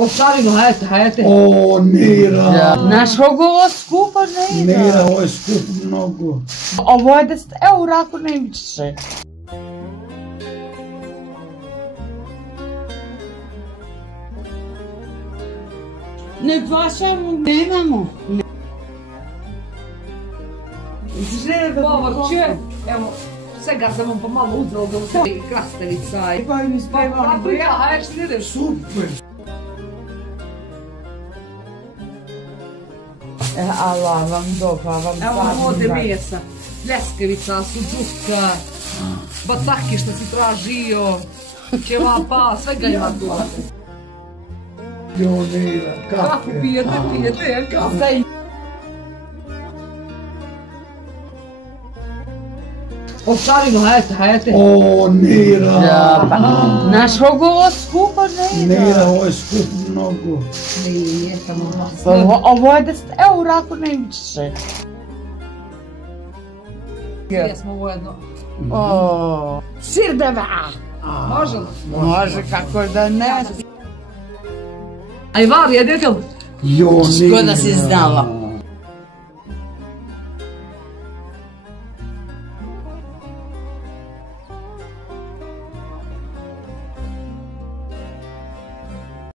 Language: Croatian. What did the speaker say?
Ostavimo, hajte. O, Nira. Znaš koliko ovo skupo ne ide? Nira, ovo je skup mnogo. Ovo je 10 eura ako ne više. Ne plaćamo, nemamo. Povrće, evo, svega sam vam pomalo uzela da uzeli krastavica i... Koji mi spremali Paprika, hajde što ideš? Super. Allah vam doba, vam Evo vam ovdje mesa, ljeskevica, suđuska, bacaki što si tražio, ćevapa, svega ima tu. Jo, Nira, Kako kafe. pijete, kafe. Ostavimo, hajte. O, Nira. Znaš koliko ovo skupo ne ide? Nira, ovo je skup mnogo. Nije samo Ovo je 10 eura ako ne više. jesmo ujedno. Sirdeva! Može li? Može, kako da ne. Aj, Var, jedete li? Jo, Nira. Ko da si znala.